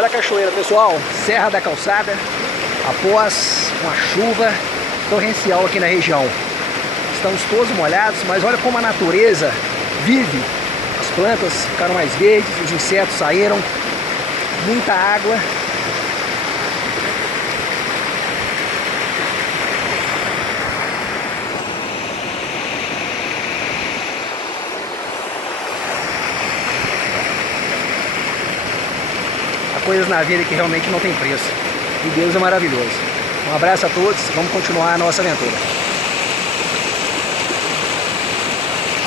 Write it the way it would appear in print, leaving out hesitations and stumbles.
Olha a cachoeira, pessoal. Serra da Calçada. Após uma chuva torrencial aqui na região. Estamos todos molhados, mas olha como a natureza vive. As plantas ficaram mais verdes, os insetos saíram. Muita água. Há coisas na vida que realmente não tem preço. E Deus é maravilhoso. Um abraço a todos, vamos continuar a nossa aventura.